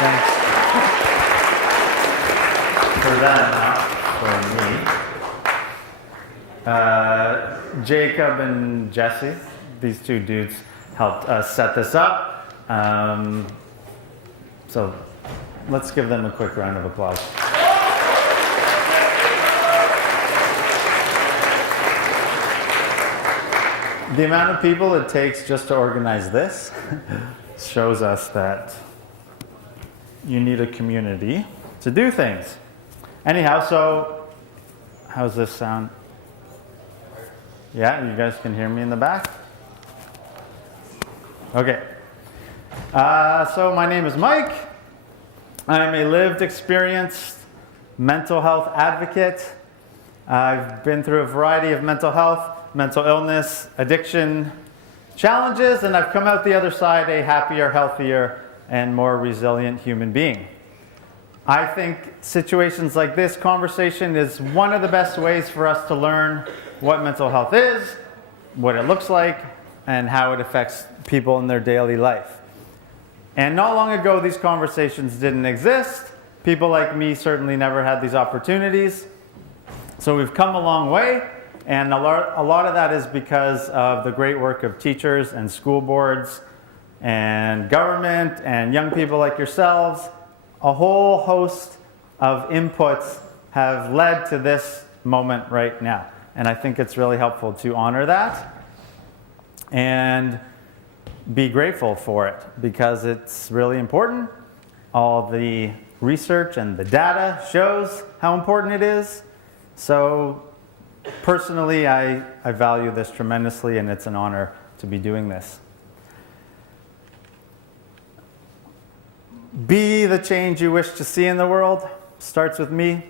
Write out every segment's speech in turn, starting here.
Thanks for that, not for me. Jacob and Jesse, these two dudes, helped us set this up. So let's give them a quick round of applause. The amount of people it takes just to organize this shows us that you need a community to do things. Anyhow, so how's this sound? Yeah, you guys can hear me in the back? Okay. So my name is Mike. I'm a lived experienced mental health advocate. I've been through a variety of mental health, mental illness, addiction challenges, and I've come out the other side a happier, healthier, and more resilient human being. I think situations like this conversation is one of the best ways for us to learn what mental health is, what it looks like, and how it affects people in their daily life. And not long ago, these conversations didn't exist. People like me certainly never had these opportunities. So we've come a long way, and a lot of that is because of the great work of teachers and school boards and government and young people like yourselves. A whole host of inputs have led to this moment right now. And I think it's really helpful to honor that and be grateful for it because it's really important. All the research and the data shows how important it is. So personally, I value this tremendously, and it's an honor to be doing this. Be the change you wish to see in the world starts with me.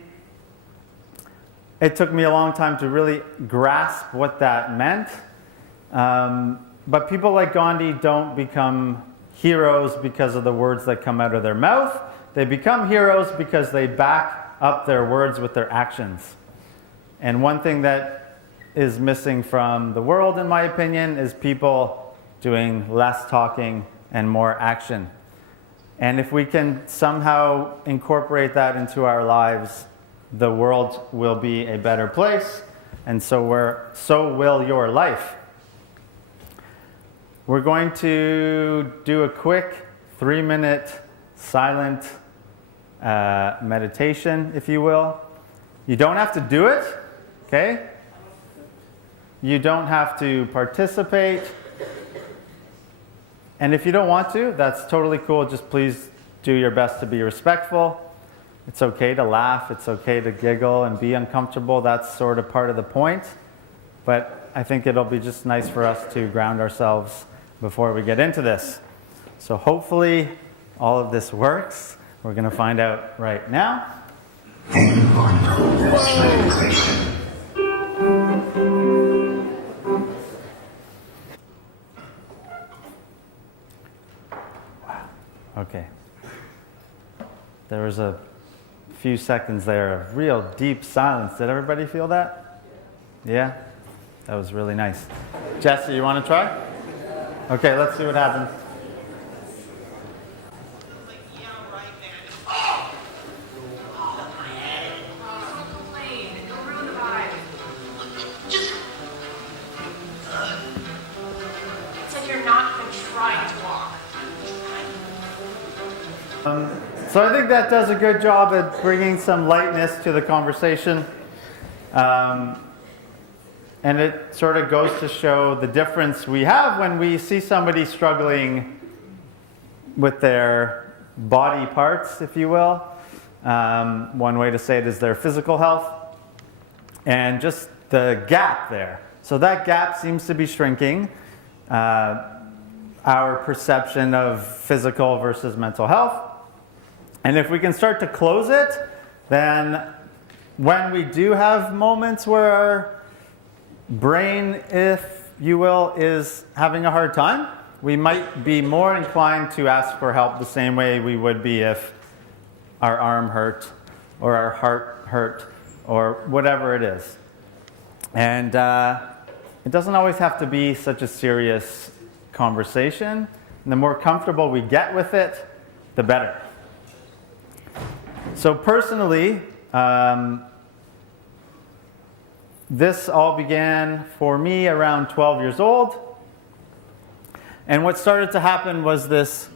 It took me a long time to really grasp what that meant. But people like Gandhi don't become heroes because of the words that come out of their mouth. They become heroes because they back up their words with their actions. And one thing that is missing from the world, in my opinion, is people doing less talking and more action. And if we can somehow incorporate that into our lives, the world will be a better place, and so will your life. We're going to do a quick 3-minute silent meditation, if you will. You don't have to do it, okay? You don't have to participate. And if you don't want to, that's totally cool. Just please do your best to be respectful. It's okay to laugh. It's okay to giggle and be uncomfortable. That's sort of part of the point. But I think it'll be just nice for us to ground ourselves before we get into this. So hopefully all of this works. We're going to find out right now. Okay. There was a few seconds there of real deep silence. Did everybody feel that? Yeah? That was really nice. Jesse, you want to try? Okay, let's see what happens. So I think that does a good job at bringing some lightness to the conversation. And it sort of goes to show the difference we have when we see somebody struggling with their body parts, if you will. One way to say it is their physical health. And just the gap there. So that gap seems to be shrinking. Our perception of physical versus mental health. And if we can start to close it, then when we do have moments where our brain, if you will, is having a hard time, we might be more inclined to ask for help the same way we would be if our arm hurt or our heart hurt or whatever it is. And it doesn't always have to be such a serious conversation. And the more comfortable we get with it, the better. So personally, this all began for me around 12 years old. And what started to happen was this.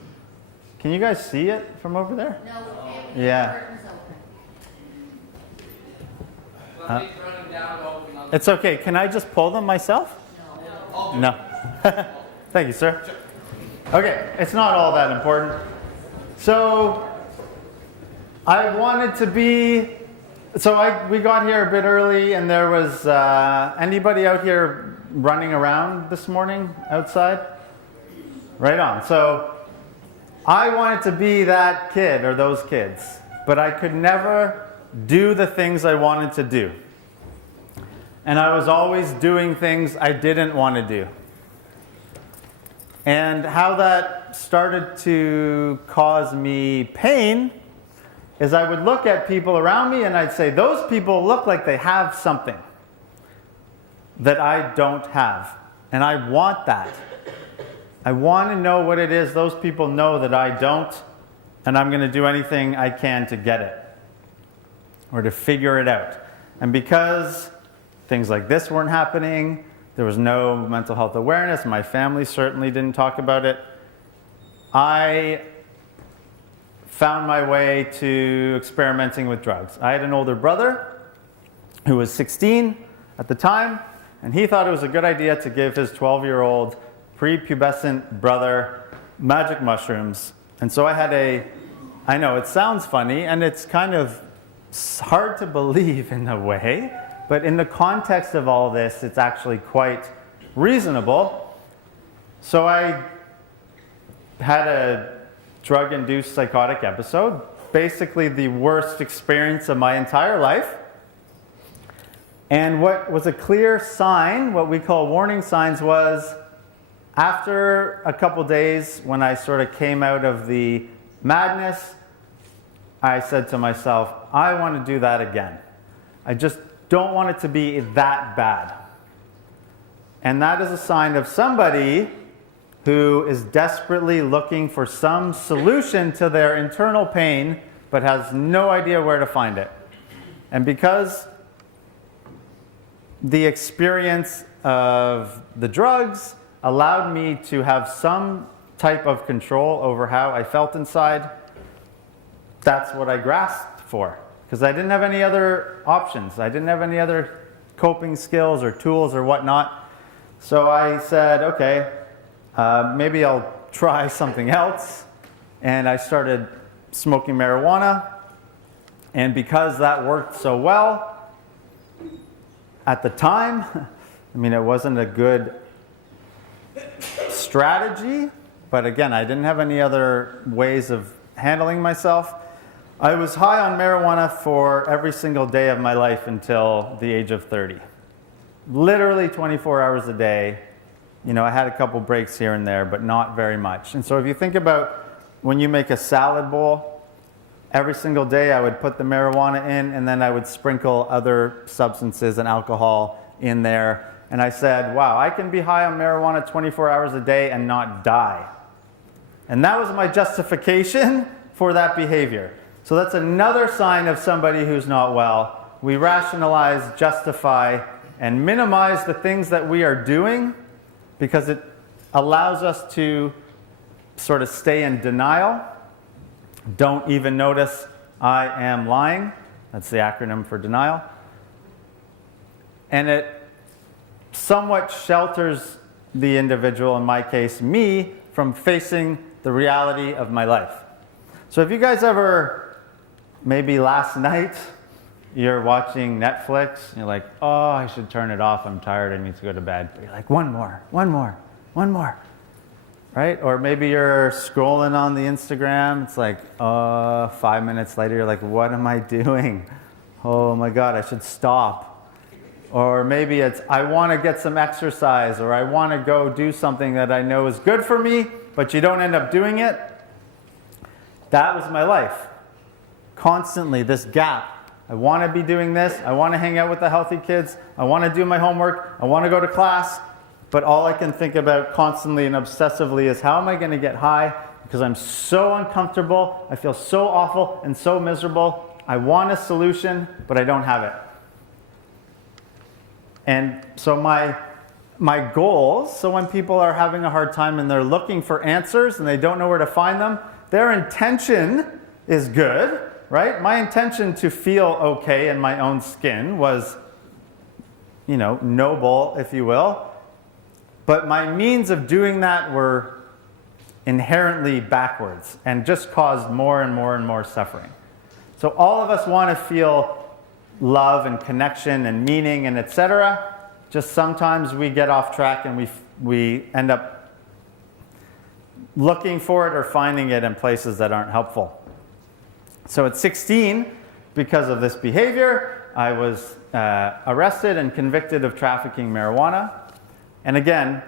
Can you guys see it from over there? No, we can't. Yeah. The curtain's open. It's okay. Can I just pull them myself? No. Thank you, sir. Okay, it's not all that important. So I wanted to be. We got here a bit early, and there was anybody out here running around this morning outside? Right on. So I wanted to be that kid or those kids, but I could never do the things I wanted to do. And I was always doing things I didn't want to do. And how that started to cause me pain is I would look at people around me and I'd say, those people look like they have something that I don't have. And I want that. I want to know what it is those people know that I don't, and I'm going to do anything I can to get it or to figure it out. And because things like this weren't happening, there was no mental health awareness, my family certainly didn't talk about it, I found my way to experimenting with drugs. I had an older brother who was 16 at the time, and he thought it was a good idea to give his 12-year-old prepubescent brother magic mushrooms. And so I had I know it sounds funny, and it's kind of hard to believe in a way, but in the context of all this, it's actually quite reasonable. So I had a drug-induced psychotic episode, basically the worst experience of my entire life. And what was a clear sign, what we call warning signs, was after a couple days when I sort of came out of the madness, I said to myself, I want to do that again. I just don't want it to be that bad. And that is a sign of somebody who is desperately looking for some solution to their internal pain, but has no idea where to find it. And because the experience of the drugs allowed me to have some type of control over how I felt inside, that's what I grasped for. Because I didn't have any other options. I didn't have any other coping skills or tools or whatnot. So I said, okay, maybe I'll try something else. And I started smoking marijuana. And because that worked so well, at the time, I mean, it wasn't a good strategy, but again, I didn't have any other ways of handling myself. I was high on marijuana for every single day of my life until the age of 30. Literally 24 hours a day. You know, I had a couple breaks here and there, but not very much. And so if you think about when you make a salad bowl, every single day I would put the marijuana in, and then I would sprinkle other substances and alcohol in there. And I said, wow, I can be high on marijuana 24 hours a day and not die. And that was my justification for that behavior. So that's another sign of somebody who's not well. We rationalize, justify, and minimize the things that we are doing because it allows us to sort of stay in denial. Don't even notice I am lying. That's the acronym for denial. And it somewhat shelters the individual, in my case, me, from facing the reality of my life. So if you guys ever, maybe last night, you're watching Netflix, and you're like, oh, I should turn it off, I'm tired, I need to go to bed. But you're like, one more. Right? Or maybe you're scrolling on the Instagram, it's like, 5 minutes later, you're like, what am I doing? Oh my God, I should stop. Or maybe it's, I want to get some exercise, or I want to go do something that I know is good for me, but you don't end up doing it. That was my life. Constantly, this gap. I want to be doing this. I want to hang out with the healthy kids. I want to do my homework. I want to go to class. But all I can think about constantly and obsessively is how am I going to get high? Because I'm so uncomfortable. I feel so awful and so miserable. I want a solution, but I don't have it. And so my goals, so when people are having a hard time and they're looking for answers and they don't know where to find them, their intention is good, right? My intention to feel okay in my own skin was, noble, if you will. But my means of doing that were inherently backwards and just caused more and more and more suffering. So all of us want to feel love and connection and meaning and etc. Just sometimes we get off track and we end up looking for it or finding it in places that aren't helpful. So at 16, because of this behavior, I was arrested and convicted of trafficking marijuana. And again,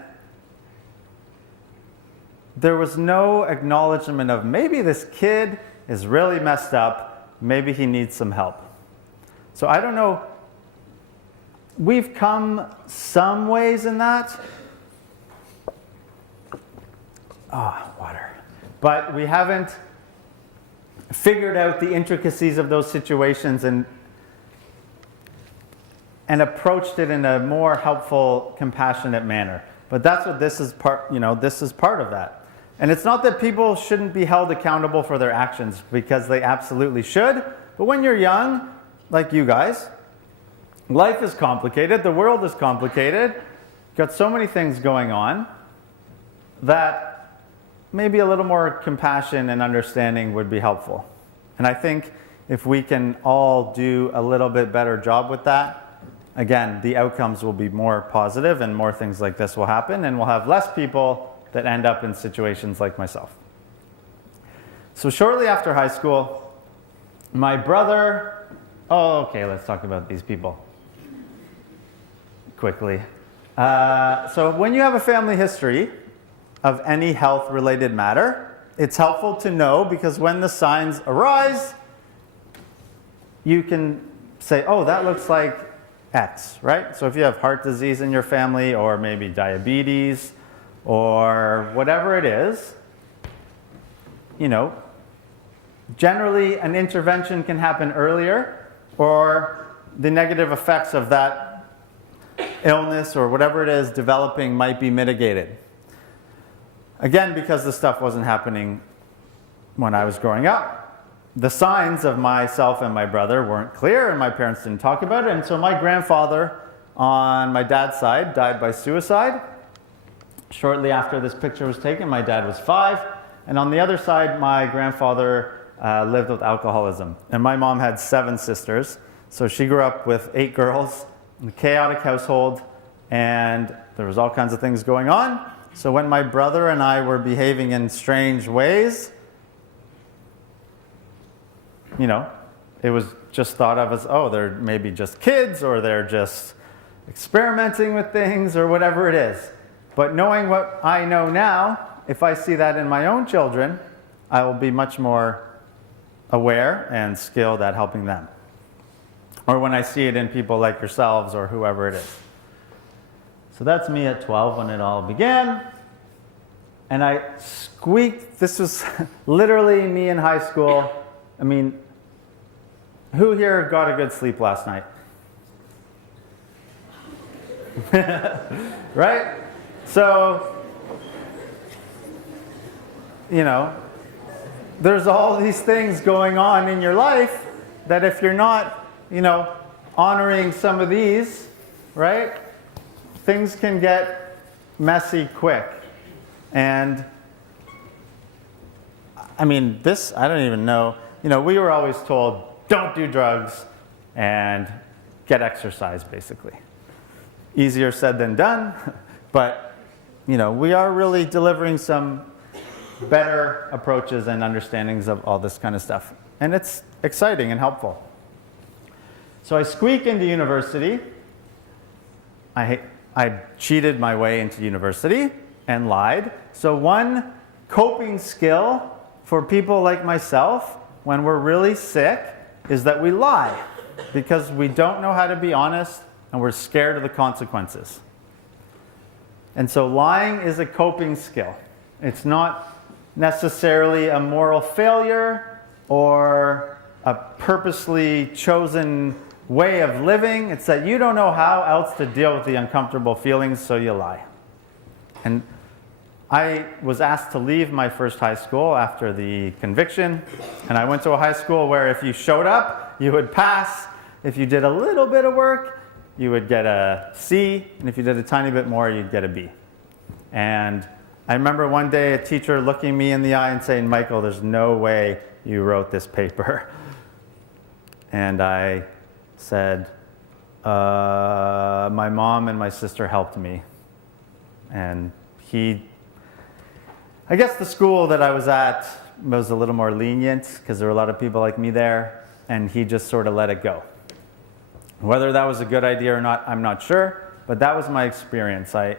there was no acknowledgement of maybe this kid is really messed up, maybe he needs some help. So I don't know, we've come some ways in that. Water. But we haven't figured out the intricacies of those situations and approached it in a more helpful, compassionate manner. But that's what this is this is part of that. And it's not that people shouldn't be held accountable for their actions, because they absolutely should. But when you're young, like you guys, life is complicated, the world is complicated, got so many things going on that maybe a little more compassion and understanding would be helpful. And I think if we can all do a little bit better job with that, again, the outcomes will be more positive and more things like this will happen, and we'll have less people that end up in situations like myself. So shortly after high school, my brother, let's talk about these people quickly. So when you have a family history of any health-related matter, it's helpful to know, because when the signs arise, you can say, oh, that looks like X, right? So if you have heart disease in your family, or maybe diabetes, or whatever it is, generally an intervention can happen earlier, or the negative effects of that illness or whatever it is developing might be mitigated. Again, because this stuff wasn't happening when I was growing up, the signs of myself and my brother weren't clear, and my parents didn't talk about it. And so my grandfather on my dad's side died by suicide. Shortly after this picture was taken, my dad was 5. And on the other side, my grandfather lived with alcoholism. And my mom had 7 sisters. So she grew up with 8 girls in a chaotic household, and there was all kinds of things going on. So when my brother and I were behaving in strange ways, it was just thought of as, oh, they're maybe just kids, or they're just experimenting with things, or whatever it is. But knowing what I know now, if I see that in my own children, I will be much more aware and skilled at helping them. Or when I see it in people like yourselves or whoever it is. So that's me at 12 when it all began. And I squeaked. This was literally me in high school. I mean, who here got a good sleep last night? Right? So, there's all these things going on in your life that if you're not, honoring some of these, right, things can get messy quick. And, I mean, I don't even know. We were always told, don't do drugs and get exercise, basically. Easier said than done, but we are really delivering some better approaches and understandings of all this kind of stuff. And it's exciting and helpful. So I squeak into university. I cheated my way into university and lied. So one coping skill for people like myself when we're really sick is that we lie, because we don't know how to be honest and we're scared of the consequences. And so lying is a coping skill. It's not necessarily a moral failure or a purposely chosen way of living. It's that you don't know how else to deal with the uncomfortable feelings, so you lie. And I was asked to leave my first high school after the conviction, and I went to a high school where if you showed up, you would pass. If you did a little bit of work, you would get a C, and if you did a tiny bit more, you'd get a B. And I remember one day a teacher looking me in the eye and saying, "Michael, there's no way you wrote this paper." And I said, my mom and my sister helped me. And I guess the school that I was at was a little more lenient because there were a lot of people like me there, and he just sort of let it go. Whether that was a good idea or not, I'm not sure, but that was my experience. I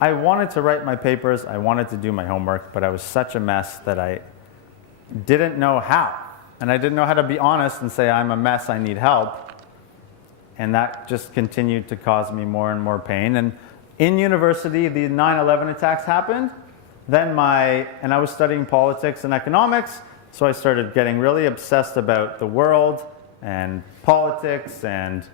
wanted to write my papers, I wanted to do my homework, but I was such a mess that I didn't know how. And I didn't know how to be honest and say, I'm a mess, I need help. And that just continued to cause me more and more pain. And in university, the 9/11 attacks happened. And I was studying politics and economics, so I started getting really obsessed about the world and politics. And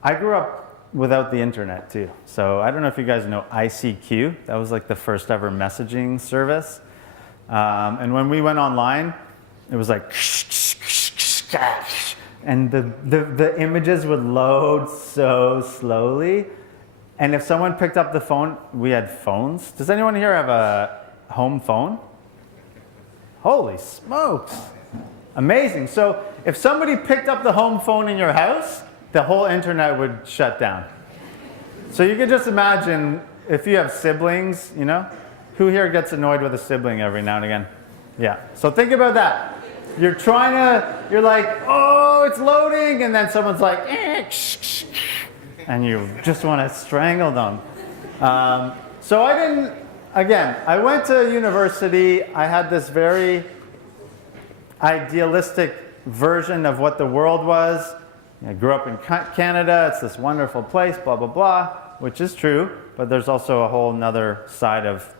I grew up without the internet too. So I don't know if you guys know ICQ. That was like the first ever messaging service. And when we went online, it was like, and the images would load so slowly. And if someone picked up the phone, we had phones. Does anyone here have a home phone? Holy smokes. Amazing. So if somebody picked up the home phone in your house, the whole internet would shut down. So you could just imagine if you have siblings, you know, who here gets annoyed with a sibling every now and again? Yeah. So think about that. You're like, oh, it's loading, and then someone's like, and you just want to strangle them. So I went to university. I had this very idealistic version of what the world was. I grew up in Canada. It's this wonderful place, blah, blah, blah, which is true, but there's also a whole nother side of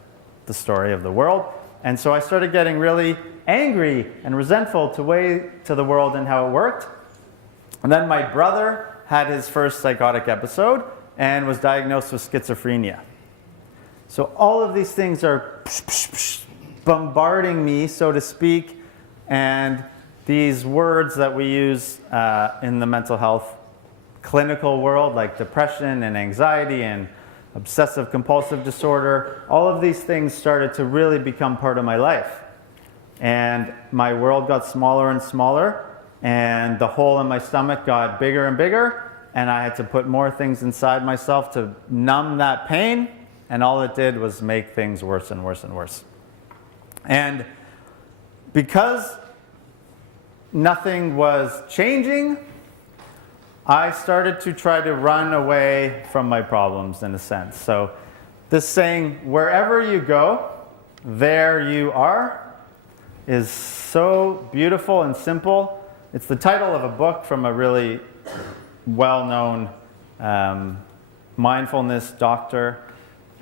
the story of the world. And so I started getting really angry and resentful to the world and how it worked. And then my brother had his first psychotic episode and was diagnosed with schizophrenia. So all of these things are bombarding me, so to speak, and these words that we use in the mental health clinical world, like depression and anxiety and obsessive compulsive disorder, all of these things started to really become part of my life. And my world got smaller and smaller, and the hole in my stomach got bigger and bigger, and I had to put more things inside myself to numb that pain, and all it did was make things worse and worse and worse. And because nothing was changing, I started to try to run away from my problems in a sense. So this saying, wherever you go, there you are, is so beautiful and simple. It's the title of a book from a really well-known mindfulness doctor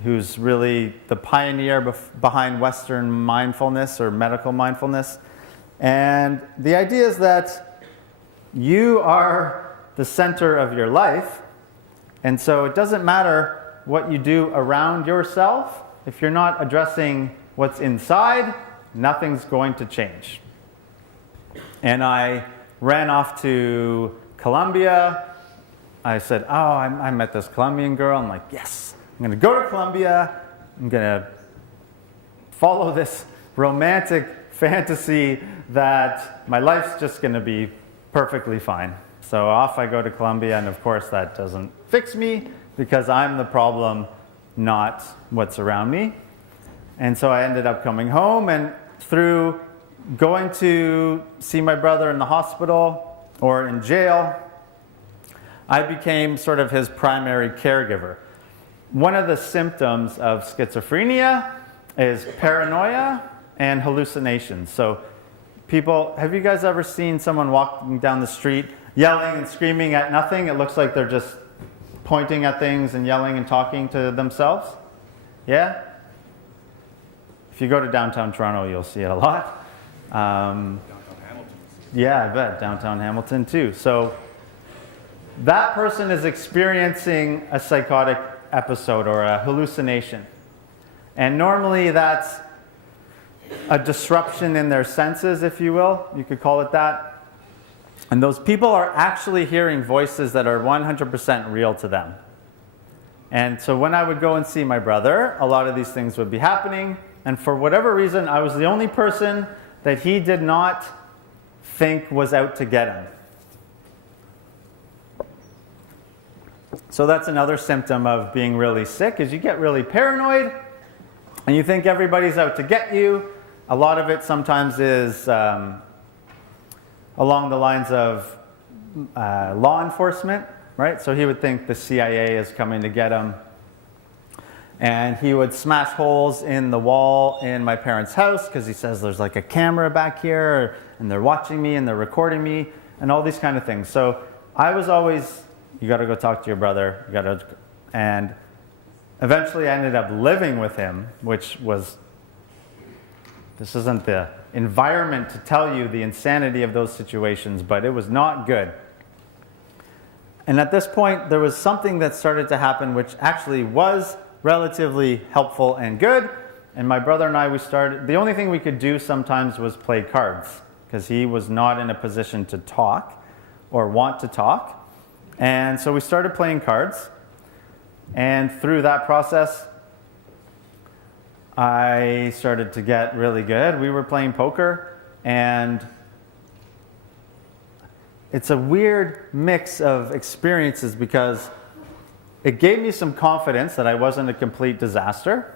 who's really the pioneer behind Western mindfulness or medical mindfulness. And the idea is that you are the center of your life, and so it doesn't matter what you do around yourself. If you're not addressing what's inside, nothing's going to change. And I ran off to Colombia. I said, oh, I met this Colombian girl. I'm like, yes, I'm going to go to Colombia. I'm going to follow this romantic fantasy that my life's just going to be perfectly fine. So off I go to Colombia, and of course that doesn't fix me because I'm the problem, not what's around me. And so I ended up coming home, and through going to see my brother in the hospital or in jail, I became sort of his primary caregiver. One of the symptoms of schizophrenia is paranoia and hallucinations. So have you guys ever seen someone walking down the street yelling and screaming at nothing? It looks like they're just pointing at things and yelling and talking to themselves. Yeah? If you go to downtown Toronto, you'll see it a lot. Yeah, I bet. Downtown Hamilton too. So that person is experiencing a psychotic episode or a hallucination. And normally that's a disruption in their senses, if you will. You could call it that. And those people are actually hearing voices that are 100% real to them. And so when I would go and see my brother, a lot of these things would be happening. And for whatever reason, I was the only person that he did not think was out to get him. So that's another symptom of being really sick, is you get really paranoid and you think everybody's out to get you. A lot of it sometimes is along the lines of law enforcement, right? So he would think the CIA is coming to get him. And he would smash holes in the wall in my parents' house because he says there's like a camera back here and they're watching me and they're recording me and all these kind of things. So I was always, you got to go talk to your brother. And eventually I ended up living with him, which was, this isn't the environment to tell you the insanity of those situations, but it was not good. And at this point, there was something that started to happen which actually was relatively helpful and good. And my brother and I, the only thing we could do sometimes was play cards because he was not in a position to talk or want to talk. And so we started playing cards. And through that process, I started to get really good. We were playing poker, and it's a weird mix of experiences because it gave me some confidence that I wasn't a complete disaster.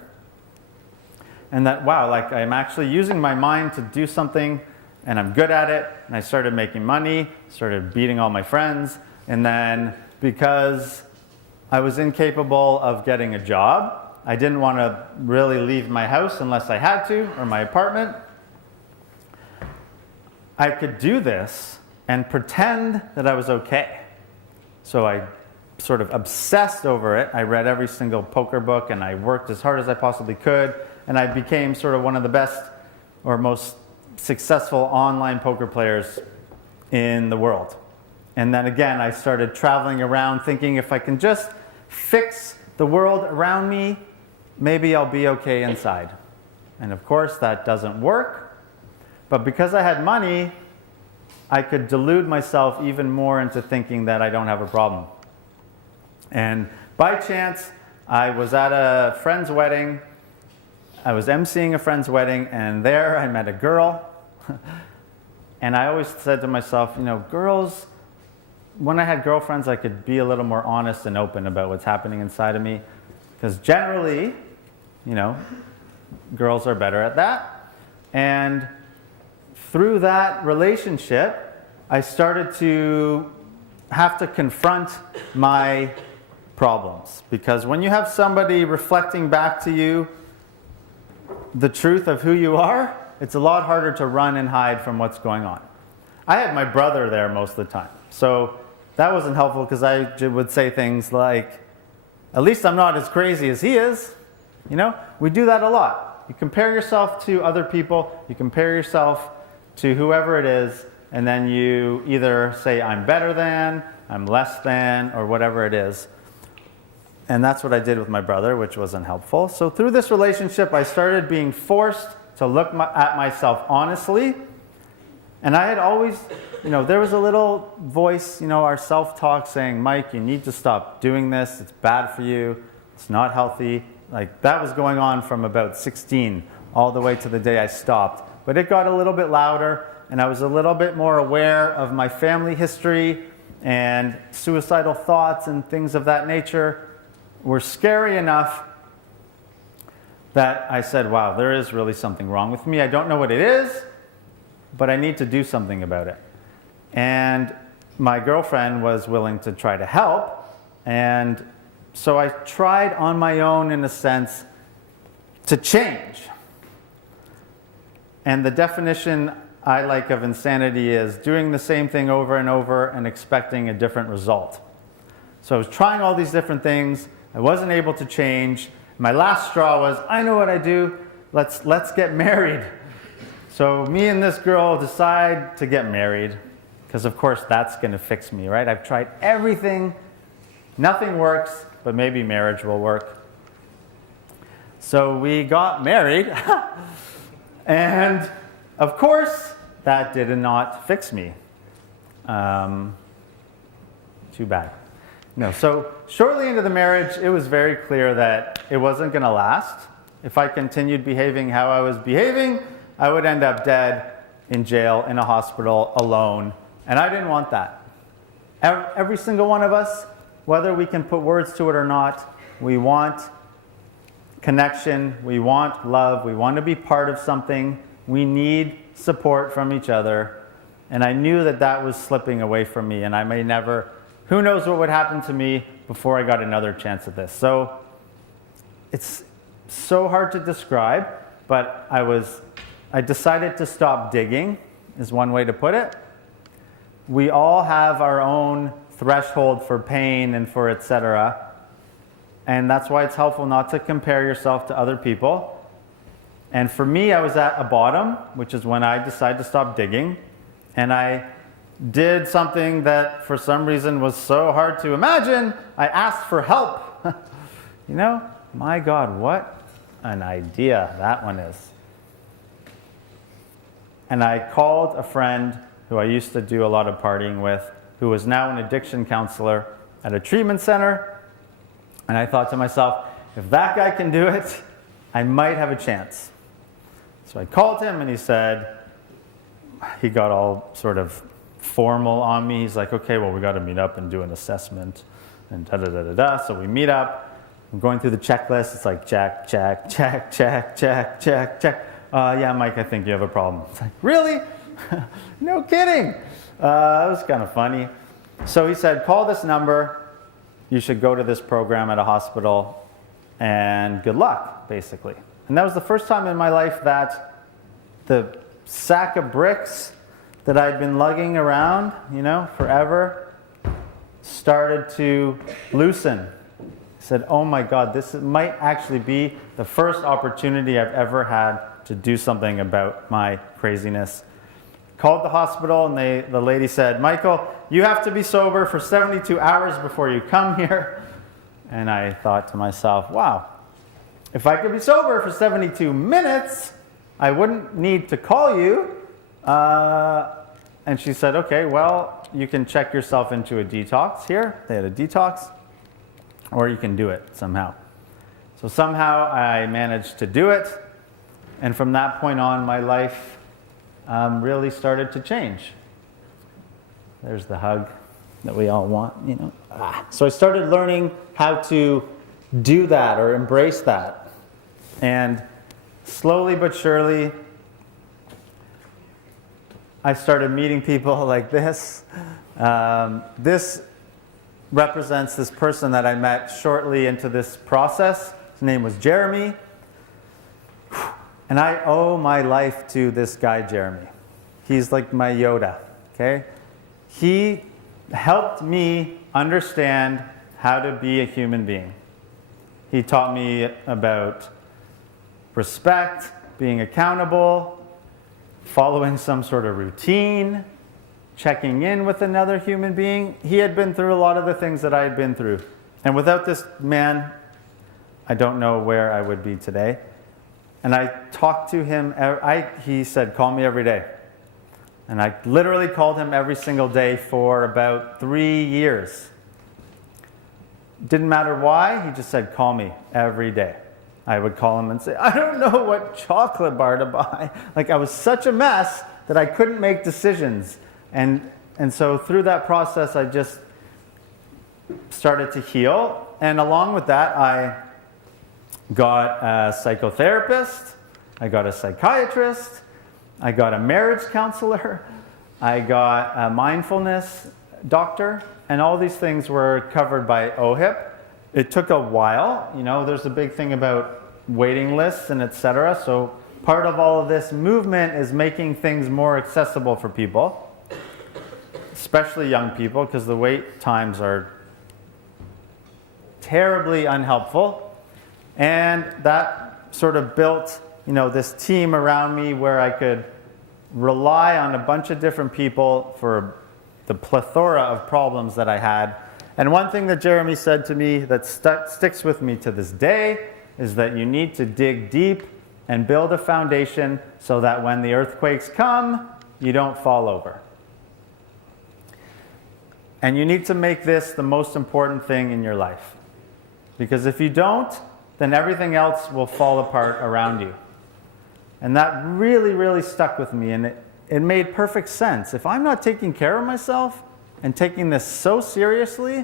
And that, wow, like I'm actually using my mind to do something and I'm good at it. And I started making money, started beating all my friends. And then because I was incapable of getting a job, I didn't want to really leave my house unless I had to, or my apartment. I could do this and pretend that I was okay. So I sort of obsessed over it. I read every single poker book and I worked as hard as I possibly could, and I became sort of one of the best or most successful online poker players in the world. And then again, I started traveling around thinking if I can just fix the world around me, maybe I'll be okay inside. And of course that doesn't work, but because I had money, I could delude myself even more into thinking that I don't have a problem. And by chance, I was at a friend's wedding. I was emceeing a friend's wedding, and there I met a girl. And I always said to myself, you know, girls, when I had girlfriends, I could be a little more honest and open about what's happening inside of me. Because generally, you know, girls are better at that. And through that relationship, I started to have to confront my problems. Because when you have somebody reflecting back to you the truth of who you are, it's a lot harder to run and hide from what's going on. I had my brother there most of the time. So that wasn't helpful because I would say things like, at least I'm not as crazy as he is. You know, we do that a lot. You compare yourself to other people, you compare yourself to whoever it is, and then you either say, I'm better than, I'm less than, or whatever it is. And that's what I did with my brother, which wasn't helpful. So through this relationship, I started being forced to look at myself honestly. And I had always, you know, there was a little voice, you know, our self-talk saying, Mike, you need to stop doing this. It's bad for you. It's not healthy. Like that was going on from about 16 all the way to the day I stopped. But it got a little bit louder, and I was a little bit more aware of my family history, and suicidal thoughts and things of that nature were scary enough that I said, wow, there is really something wrong with me. I don't know what it is, but I need to do something about it. And my girlfriend was willing to try to help, and so I tried on my own, in a sense, to change. And the definition I like of insanity is doing the same thing over and over and expecting a different result. So I was trying all these different things. I wasn't able to change. My last straw was, I know what I do. Let's get married. So me and this girl decide to get married, because of course that's going to fix me, right? I've tried everything, nothing works, but maybe marriage will work. So we got married, and of course that did not fix me. Too bad. No, so shortly into the marriage, it was very clear that it wasn't going to last. If I continued behaving how I was behaving, I would end up dead, in jail, in a hospital, alone. And I didn't want that. Every single one of us, whether we can put words to it or not, we want connection, we want love, we want to be part of something, we need support from each other. And I knew that that was slipping away from me, and I may never, who knows what would happen to me before I got another chance at this. So it's so hard to describe, but I decided to stop digging, is one way to put it. We all have our own threshold for pain and for etc. And that's why it's helpful not to compare yourself to other people. And for me, I was at a bottom, which is when I decided to stop digging. And I did something that for some reason was so hard to imagine. I asked for help. You know, my God, what an idea that one is. And I called a friend who I used to do a lot of partying with, who was now an addiction counselor at a treatment center. And I thought to myself, if that guy can do it, I might have a chance. So I called him and he got all sort of formal on me. He's like, okay, well, we got to meet up and do an assessment and da-da-da-da-da. So we meet up. I'm going through the checklist. It's like check, check, check, check, check, check, check. Yeah, Mike, I think you have a problem. It's like, really? No kidding. It was kind of funny. So he said, call this number. You should go to this program at a hospital, and good luck, basically. And that was the first time in my life that the sack of bricks that I'd been lugging around, forever, started to loosen. I said, oh my God, this might actually be the first opportunity I've ever had to do something about my craziness. Called the hospital, and the lady said, Michael, you have to be sober for 72 hours before you come here. And I thought to myself, wow, if I could be sober for 72 minutes, I wouldn't need to call you. And she said, okay, well, you can check yourself into a detox here. They had a detox. Or you can do it somehow. So somehow I managed to do it. And from that point on, my life really started to change. There's the hug that we all want, So I started learning how to do that or embrace that. And slowly but surely, I started meeting people like this. This represents this person that I met shortly into this process. His name was Jeremy. And I owe my life to this guy, Jeremy. He's like my Yoda, okay? He helped me understand how to be a human being. He taught me about respect, being accountable, following some sort of routine, checking in with another human being. He had been through a lot of the things that I had been through. And without this man, I don't know where I would be today. And I talked to him, he said, call me every day. And I literally called him every single day for about 3 years. Didn't matter why, he just said, call me every day. I would call him and say, I don't know what chocolate bar to buy. Like, I was such a mess that I couldn't make decisions. And so through that process, I just started to heal. And along with that, I got a psychotherapist, I got a psychiatrist, I got a marriage counselor, I got a mindfulness doctor, and all these things were covered by OHIP. It took a while, there's a big thing about waiting lists and etc. So part of all of this movement is making things more accessible for people, especially young people, because the wait times are terribly unhelpful. And that sort of built, this team around me where I could rely on a bunch of different people for the plethora of problems that I had. And one thing that Jeremy said to me that sticks with me to this day is that you need to dig deep and build a foundation so that when the earthquakes come, you don't fall over. And you need to make this the most important thing in your life. Because if you don't, then everything else will fall apart around you. And that really, really stuck with me, and it made perfect sense. If I'm not taking care of myself and taking this so seriously,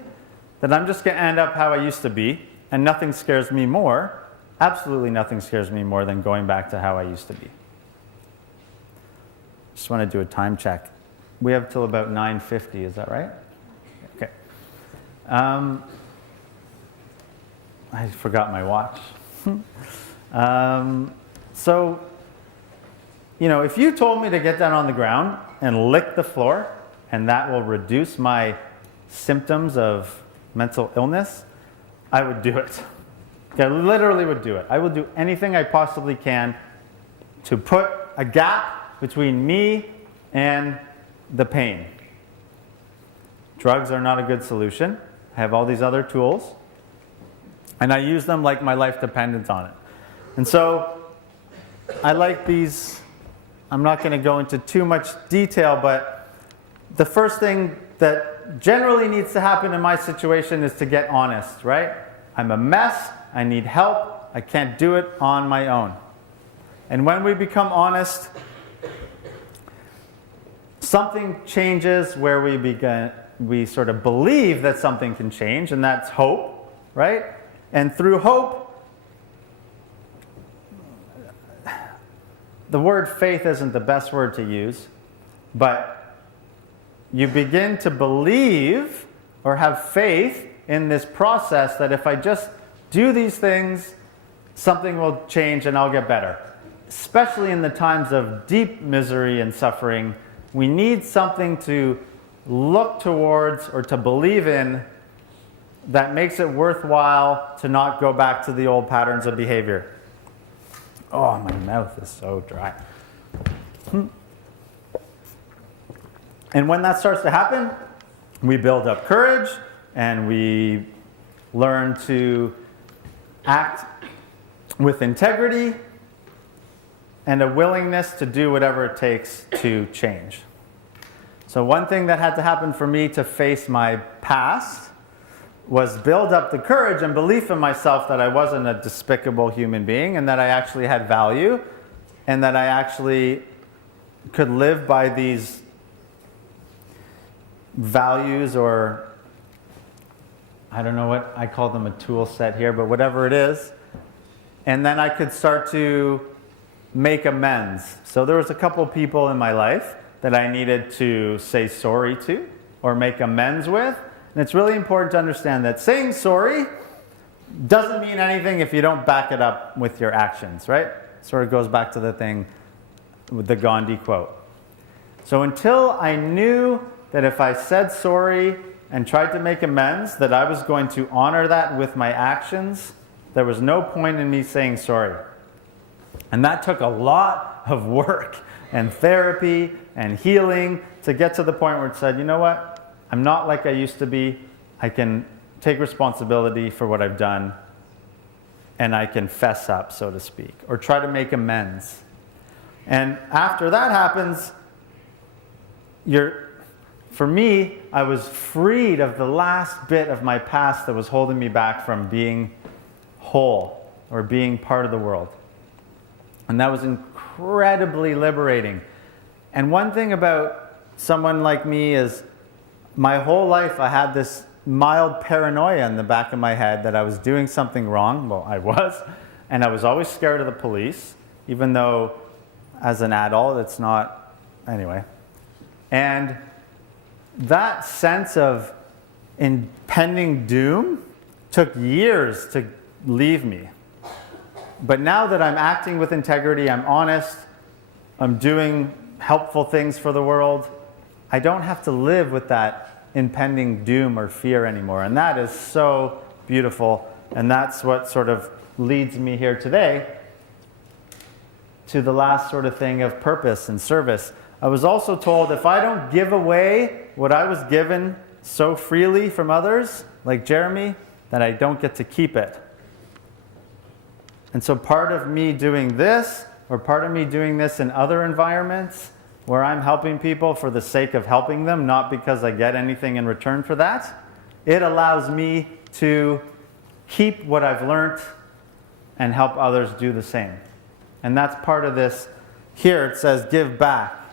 then I'm just going to end up how I used to be, and nothing scares me more, absolutely nothing scares me more than going back to how I used to be. Just want to do a time check. We have till about 9:50, is that right? Okay. I forgot my watch. So, if you told me to get down on the ground and lick the floor, and that will reduce my symptoms of mental illness, I would do it. I literally would do it. I will do anything I possibly can to put a gap between me and the pain. Drugs are not a good solution. I have all these other tools, and I use them like my life depends on it. And so I like these. I'm not going to go into too much detail, but the first thing that generally needs to happen in my situation is to get honest, right? I'm a mess. I need help. I can't do it on my own. And when we become honest, something changes where we sort of believe that something can change, and that's hope, right? And through hope, the word faith isn't the best word to use, but you begin to believe or have faith in this process that if I just do these things, something will change and I'll get better. Especially in the times of deep misery and suffering, we need something to look towards or to believe in that makes it worthwhile to not go back to the old patterns of behavior. Oh, my mouth is so dry. And when that starts to happen, we build up courage and we learn to act with integrity and a willingness to do whatever it takes to change. So one thing that had to happen for me to face my past was build up the courage and belief in myself that I wasn't a despicable human being and that I actually had value and that I actually could live by these values, or I don't know what I call them, a tool set here, but whatever it is. And then I could start to make amends. So there was a couple people in my life that I needed to say sorry to or make amends with. And it's really important to understand that saying sorry doesn't mean anything if you don't back it up with your actions, right? Sort of goes back to the thing with the Gandhi quote. So until I knew that if I said sorry and tried to make amends, that I was going to honor that with my actions, there was no point in me saying sorry. And that took a lot of work and therapy and healing to get to the point where it said, you know what? I'm not like I used to be. I can take responsibility for what I've done, and I can fess up, so to speak, or try to make amends. And after that happens, for me, I was freed of the last bit of my past that was holding me back from being whole or being part of the world. And that was incredibly liberating. And one thing about someone like me is my whole life I had this mild paranoia in the back of my head that I was doing something wrong. Well, I was. And I was always scared of the police, even though as an adult it's not. Anyway. And that sense of impending doom took years to leave me. But now that I'm acting with integrity, I'm honest, I'm doing helpful things for the world, I don't have to live with that impending doom or fear anymore. And that is so beautiful. And that's what sort of leads me here today to the last sort of thing of purpose and service. I was also told if I don't give away what I was given so freely from others, like Jeremy, then I don't get to keep it. And so part of me doing this, or part of me doing this in other environments where I'm helping people for the sake of helping them, not because I get anything in return for that, it allows me to keep what I've learned and help others do the same. And that's part of this. Here it says give back,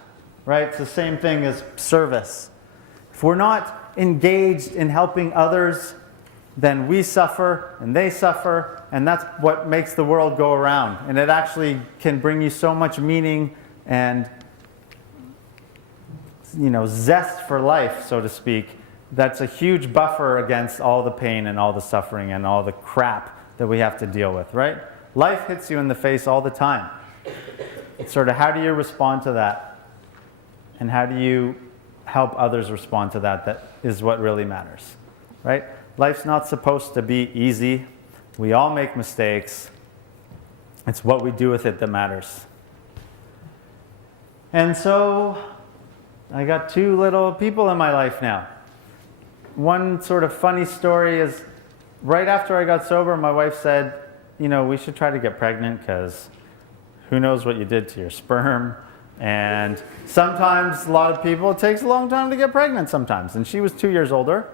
right? It's the same thing as service. If we're not engaged in helping others, then we suffer and they suffer, and that's what makes the world go around. And it actually can bring you so much meaning and, zest for life, so to speak. That's a huge buffer against all the pain and all the suffering and all the crap that we have to deal with, right? Life hits you in the face all the time. It's sort of how do you respond to that? And how do you help others respond to that? That is what really matters, right? Life's not supposed to be easy. We all make mistakes. It's what we do with it that matters. And so I got two little people in my life now. One sort of funny story is right after I got sober, my wife said, we should try to get pregnant because who knows what you did to your sperm. And sometimes, a lot of people, it takes a long time to get pregnant sometimes. And she was 2 years older.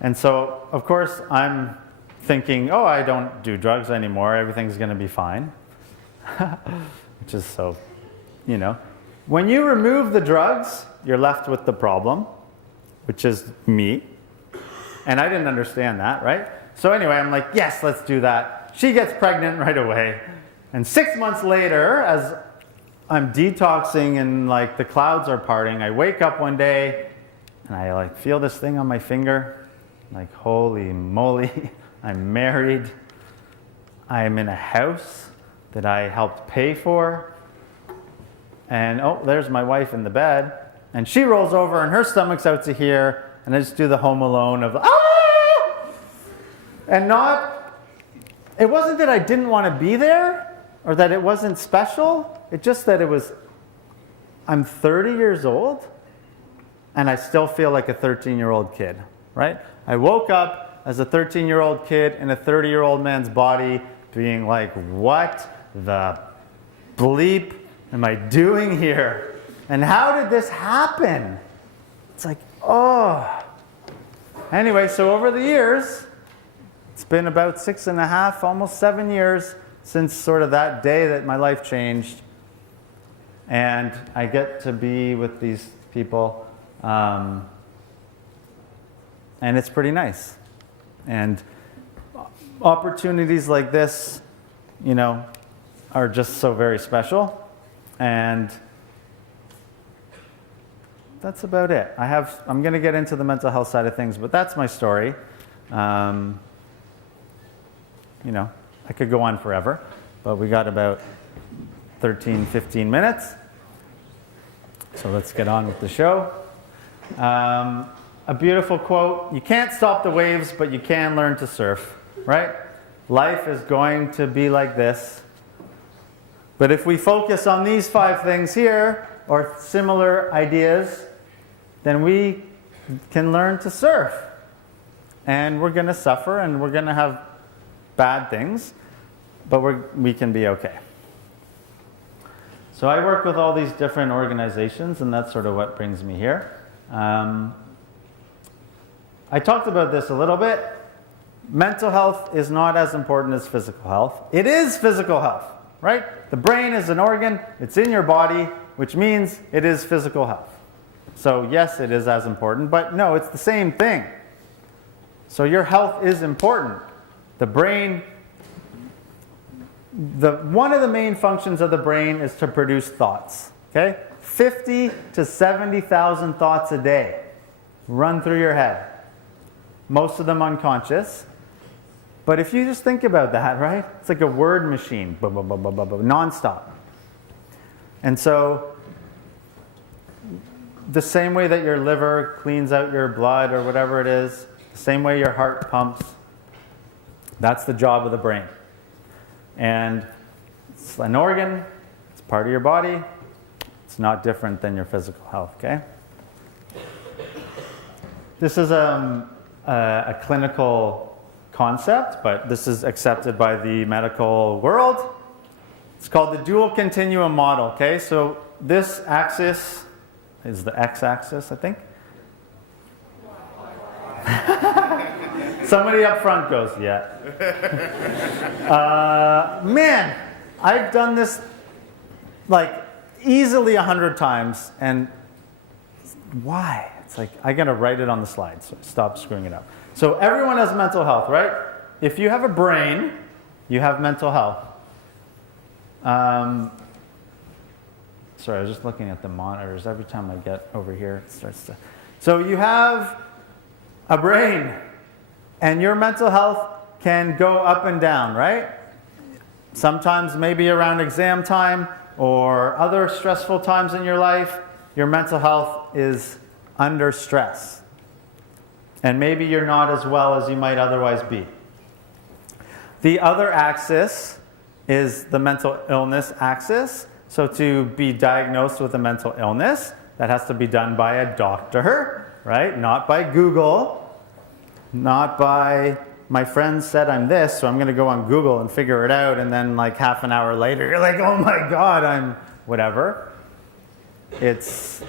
And so, of course, I'm thinking, I don't do drugs anymore. Everything's going to be fine. Which is so, When you remove the drugs, you're left with the problem, which is me. And I didn't understand that, right? So anyway, I'm like, yes, let's do that. She gets pregnant right away. And 6 months later, as I'm detoxing and the clouds are parting, I wake up one day and I feel this thing on my finger. Like, holy moly, I'm married. I'm in a house that I helped pay for. And there's my wife in the bed. And she rolls over and her stomach's out to here. And I just do the Home Alone of, ah! And it wasn't that I didn't want to be there or that it wasn't special. It's just that I'm 30 years old and I still feel like a 13-year-old kid, right? I woke up as a 13-year-old kid in a 30-year-old man's body being like, what the bleep am I doing here? And how did this happen? It's like, Anyway, so over the years, it's been about 6.5, almost 7 years since sort of that day that my life changed. And I get to be with these people. And it's pretty nice. And opportunities like this, are just so very special. And that's about it. I'm going to get into the mental health side of things, but that's my story. I could go on forever, but we got about 13, 15 minutes. So let's get on with the show. A beautiful quote, you can't stop the waves, but you can learn to surf, right? Life is going to be like this. But if we focus on these 5 things here, or similar ideas, then we can learn to surf. And we're going to suffer, and we're going to have bad things, but we can be okay. So I work with all these different organizations, and that's sort of what brings me here. I talked about this a little bit. Mental health is not as important as physical health. It is physical health, right? The brain is an organ. It's in your body, which means it is physical health. So yes, it is as important, but no, it's the same thing. So your health is important. The brain, one of the main functions of the brain is to produce thoughts, okay? 50 to 70,000 thoughts a day run through your head. Most of them unconscious. But if you just think about that, right? It's like a word machine, nonstop. And so the same way that your liver cleans out your blood or whatever it is, the same way your heart pumps, that's the job of the brain. And it's an organ, it's part of your body, it's It's not different than your physical health, okay? This is a clinical concept, but this is accepted by the medical world. It's called the dual continuum model, okay? So this axis is the x-axis, I think. Somebody up front goes, yeah. Man, I've done this like easily 100 times, and why? It's like, I gotta write it on the slide, so stop screwing it up. So everyone has mental health, right? If you have a brain, you have mental health. Sorry, I was just looking at the monitors. Every time I get over here, it starts to... So you have a brain, and your mental health can go up and down, right? Sometimes maybe around exam time or other stressful times in your life, your mental health is under stress. And maybe you're not as well as you might otherwise be. The other axis is the mental illness axis. So to be diagnosed with a mental illness, that has to be done by a doctor, right? Not by Google. Not by, my friend said I'm this, so I'm going to go on Google and figure it out, and then like half an hour later, you're like, oh my God, I'm whatever. It's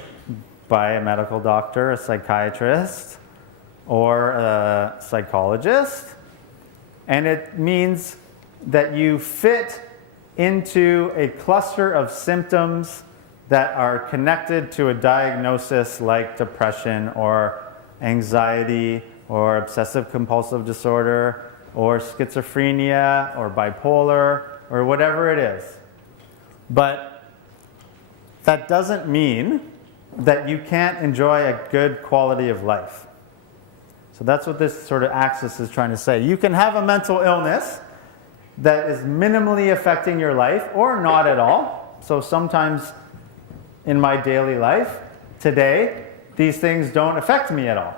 by a medical doctor, a psychiatrist, or a psychologist. And it means that you fit into a cluster of symptoms that are connected to a diagnosis like depression or anxiety or obsessive compulsive disorder or schizophrenia or bipolar or whatever it is. But that doesn't mean that you can't enjoy a good quality of life. So that's what this sort of axis is trying to say. You can have a mental illness that is minimally affecting your life or not at all. So sometimes in my daily life, today, these things don't affect me at all.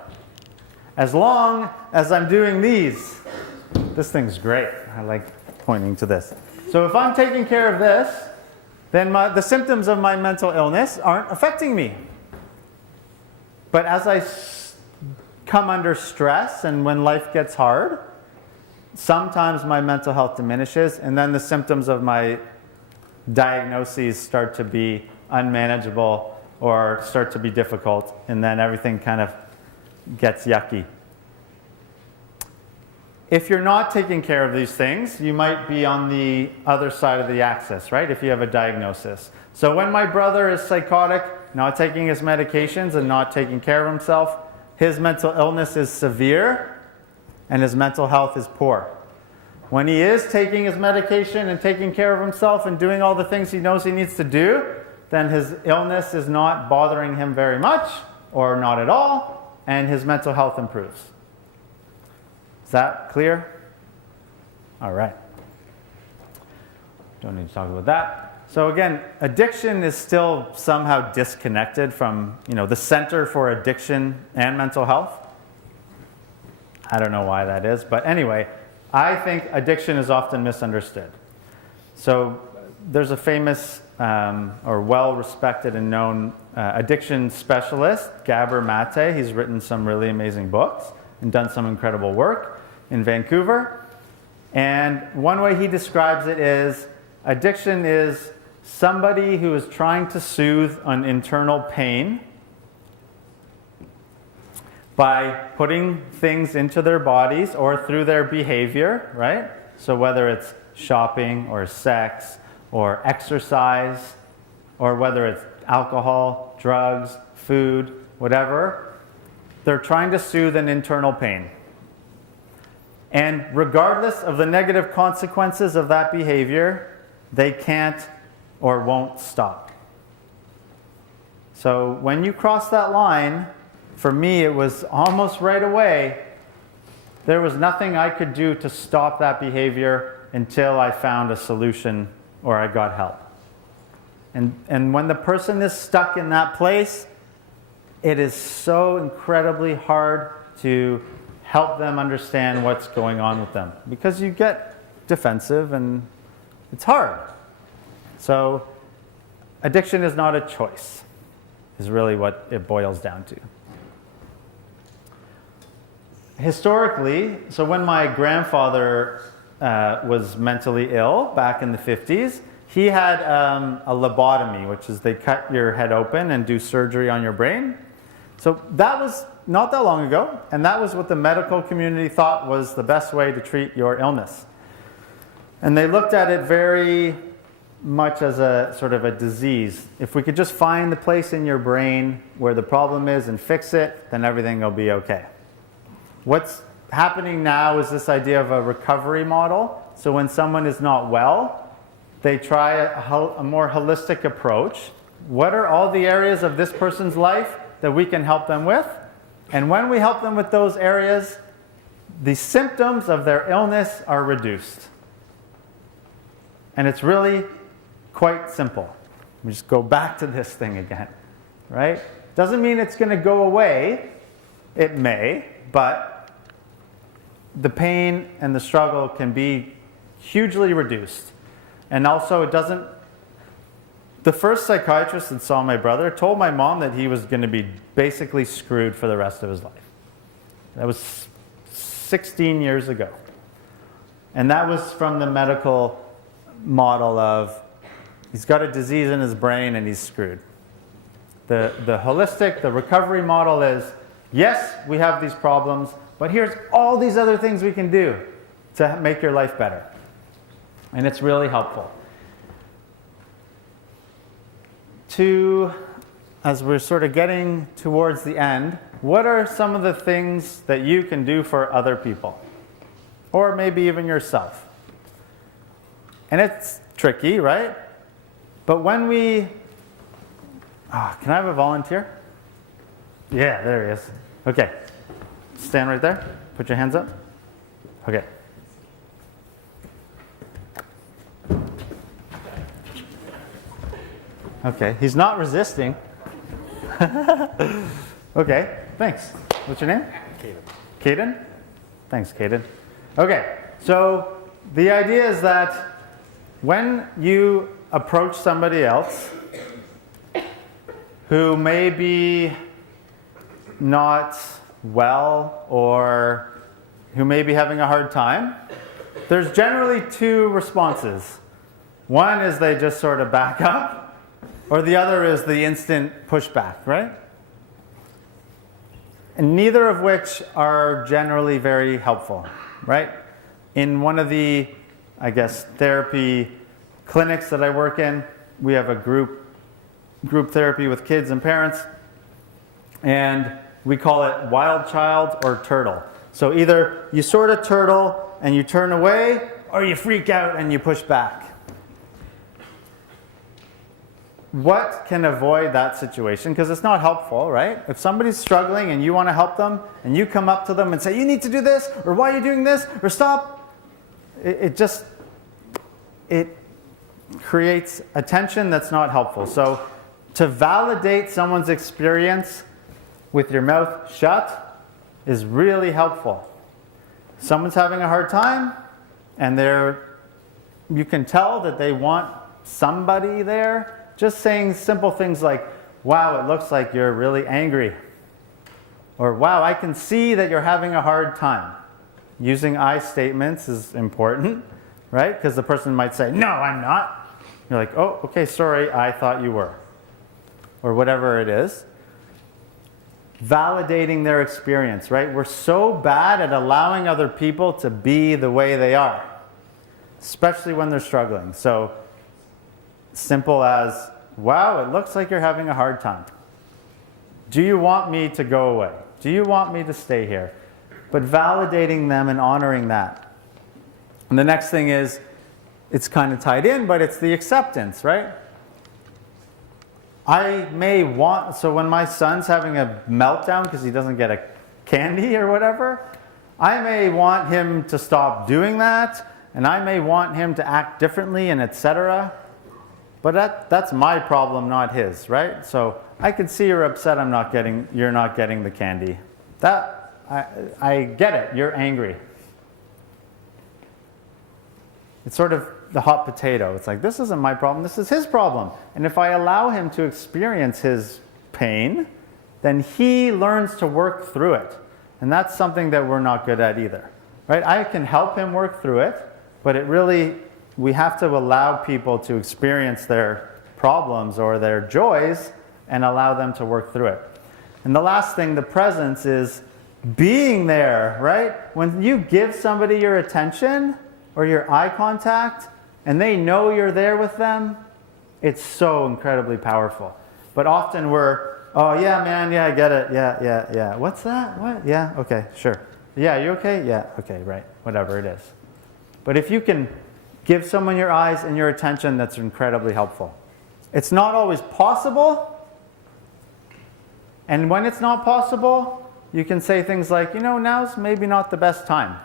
As long as I'm doing these. This thing's great. I like pointing to this. So if I'm taking care of this, then the symptoms of my mental illness aren't affecting me. But as I come under stress and when life gets hard, sometimes my mental health diminishes, and then the symptoms of my diagnoses start to be unmanageable or start to be difficult, and then everything kind of gets yucky. If you're not taking care of these things, you might be on the other side of the axis, right? If you have a diagnosis. So when my brother is psychotic, not taking his medications and not taking care of himself, his mental illness is severe and his mental health is poor. When he is taking his medication and taking care of himself and doing all the things he knows he needs to do, then his illness is not bothering him very much or not at all, and his mental health improves. Is that clear? All right. Don't need to talk about that. So again, addiction is still somehow disconnected from, the center for addiction and mental health. I don't know why that is, but anyway, I think addiction is often misunderstood. So there's a famous or well-respected and known addiction specialist, Gabor Mate. He's written some really amazing books and done some incredible work in Vancouver. And one way he describes it is, addiction is somebody who is trying to soothe an internal pain by putting things into their bodies or through their behavior, right? So whether it's shopping or sex or exercise, or whether it's alcohol, drugs, food, whatever, they're trying to soothe an internal pain. And regardless of the negative consequences of that behavior, they can't or won't stop. So when you cross that line, for me it was almost right away, there was nothing I could do to stop that behavior until I found a solution or I got help. And when the person is stuck in that place, it is so incredibly hard to help them understand what's going on with them, because you get defensive and it's hard. So addiction is not a choice, is really what it boils down to. Historically, so when my grandfather was mentally ill back in the 50s, he had a lobotomy, which is they cut your head open and do surgery on your brain. So that was not that long ago, and that was what the medical community thought was the best way to treat your illness. And they looked at it very much as a sort of a disease. If we could just find the place in your brain where the problem is and fix it, then everything will be okay. What's happening now is this idea of a recovery model. So when someone is not well, they try a more holistic approach. What are all the areas of this person's life that we can help them with? And when we help them with those areas, the symptoms of their illness are reduced. And it's really quite simple. We just go back to this thing again, right? Doesn't mean it's going to go away. It may, but the pain and the struggle can be hugely reduced. And also, it doesn't. The first psychiatrist that saw my brother told my mom that he was going to be basically screwed for the rest of his life. That was 16 years ago. And that was from the medical model of he's got a disease in his brain and he's screwed. The holistic, the recovery model is, yes, we have these problems, but here's all these other things we can do to make your life better. And it's really helpful. As we're sort of getting towards the end, what are some of the things that you can do for other people? Or maybe even yourself? And it's tricky, right? But when we... can I have a volunteer? Yeah, there he is. Okay. Stand right there. Put your hands up. Okay. Okay, he's not resisting. Okay, thanks. What's your name? Caden. Caden? Thanks, Caden. Okay, so the idea is that when you approach somebody else who may be not well or who may be having a hard time, there's generally two responses. One is they just sort of back up, or the other is the instant pushback, right? And neither of which are generally very helpful, right? In one of the, therapy clinics that I work in, we have a group therapy with kids and parents, and we call it wild child or turtle. So either you sort of turtle and you turn away, or you freak out and you push back. What can avoid that situation? Because it's not helpful, right? If somebody's struggling and you want to help them, and you come up to them and say, you need to do this, or why are you doing this, or stop, it creates a tension that's not helpful. So to validate someone's experience with your mouth shut is really helpful. Someone's having a hard time, and you can tell that they want somebody there. Just saying simple things like, wow, it looks like you're really angry. Or, wow, I can see that you're having a hard time. Using I statements is important, right? Because the person might say, no, I'm not. You're like, oh, okay, sorry, I thought you were. Or whatever it is. Validating their experience, right? We're so bad at allowing other people to be the way they are, especially when they're struggling. So, simple as, wow, it looks like you're having a hard time. Do you want me to go away? Do you want me to stay here? But validating them and honoring that. And the next thing is, it's kind of tied in, but it's the acceptance, right? So when my son's having a meltdown because he doesn't get a candy or whatever, I may want him to stop doing that, and I may want him to act differently and etc. But that's my problem, not his, right? So I can see you're upset you're not getting the candy. I get it, you're angry. It's sort of the hot potato. It's like, this isn't my problem, this is his problem. And if I allow him to experience his pain, then he learns to work through it. And that's something that we're not good at either, right? I can help him work through it, but we have to allow people to experience their problems or their joys and allow them to work through it. And the last thing, the presence, is being there, right? When you give somebody your attention or your eye contact and they know you're there with them, it's so incredibly powerful. But often we're, oh yeah, man, yeah, I get it, yeah. What's that? What? Yeah, okay, sure. Yeah, you okay? Yeah, okay, right, whatever it is. But if you can give someone your eyes and your attention, that's incredibly helpful. It's not always possible. And when it's not possible, you can say things like, now's maybe not the best time.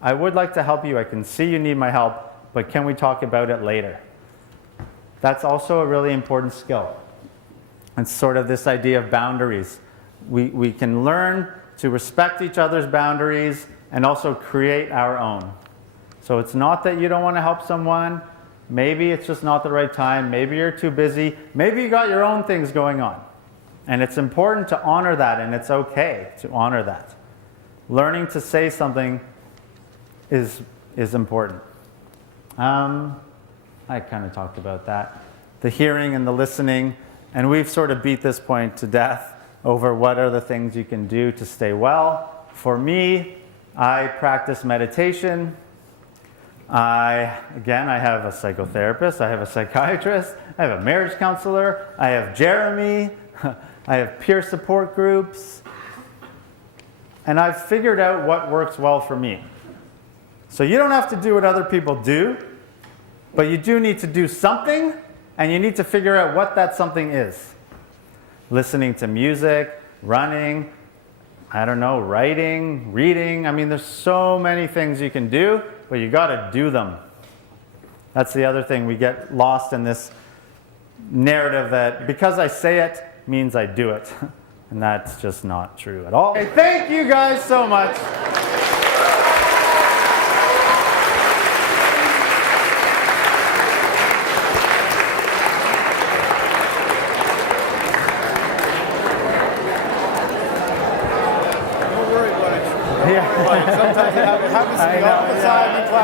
I would like to help you. I can see you need my help, but can we talk about it later? That's also a really important skill. It's sort of this idea of boundaries. We can learn to respect each other's boundaries and also create our own. So it's not that you don't want to help someone. Maybe it's just not the right time. Maybe you're too busy. Maybe you got your own things going on. And it's important to honor that, and it's okay to honor that. Learning to say something is important. I kind of talked about that. The hearing and the listening, and we've sort of beat this point to death over what are the things you can do to stay well. For me, I practice meditation. I have a psychotherapist, I have a psychiatrist, I have a marriage counselor, I have Jeremy, I have peer support groups, and I've figured out what works well for me. So you don't have to do what other people do, but you do need to do something, and you need to figure out what that something is. Listening to music, running, writing, reading. There's so many things you can do, but you got to do them. That's the other thing. We get lost in this narrative that because I say it means I do it. And that's just not true at all. Okay, thank you guys so much. Sometimes it happens to me all the time in class.